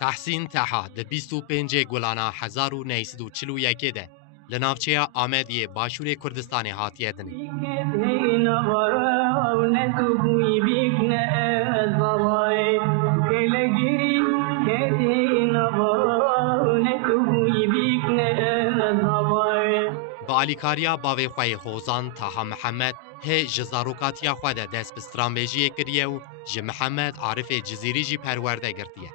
تحسین تحا ده 25 گلانا 1941 ده لناوچه آمدی باشور کردستان هاتیه دنه. با علیکاریا باوی خواه خوزان تاها محمد هی جزاروکاتیا خواه ده دست بسترانبیجی کریه و جه محمد عارف جزیری جی پرورده گرتیه.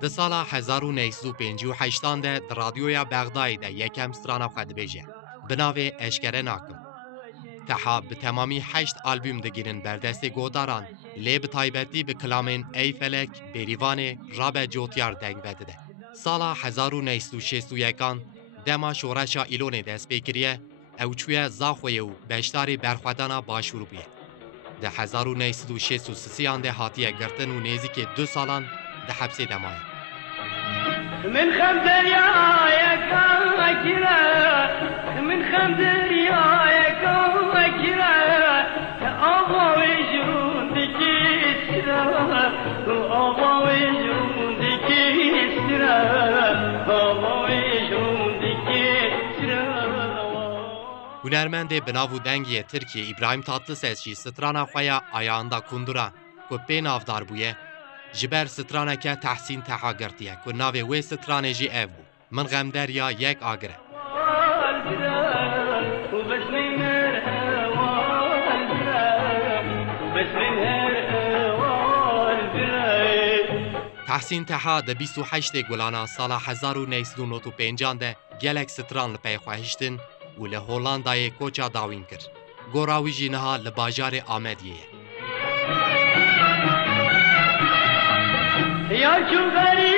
ده سالا 1958 ده در رادیویا بغدای ده یکم سترانا خواه بیجه بناوه اشکره ناکم. تحا به تمامی 8 آلبوم دگیرن بردست گوداران لی بطایبتی به کلامین ای فلک بریوان راب جوتیار دنگ وده ده. سالا 1961 دما شورشا ایلون دست بکریه او چوی زاخوی و بشتاری برخوادانا باشور بیه. ده 1963 ده هاتیه گرتن و نیزی که 2 سالان ده حبس دمایه. من خم دریایک اکره من خم دریایک اکره آقای جون دکیستره آقای جون دکیستره آقای جون دکیستره. هنرمند بناو دنگی ترکیه ابراهیم تاتلسس جی سترانا خویا آیاندا کندورا که پی نافدار بویه جبر سترانه که تحسین تحا گرتیه که ناوی وی سترانه جی او بو من غمدر یا یک آگره. تحسین تحا ده 28 گلانا سال 1995 ده گلک ستران لپی خواهشتن و لهولندای کوچا داوین کرد. گوراوی جی نها لباجار آمدیه. یا چون غریب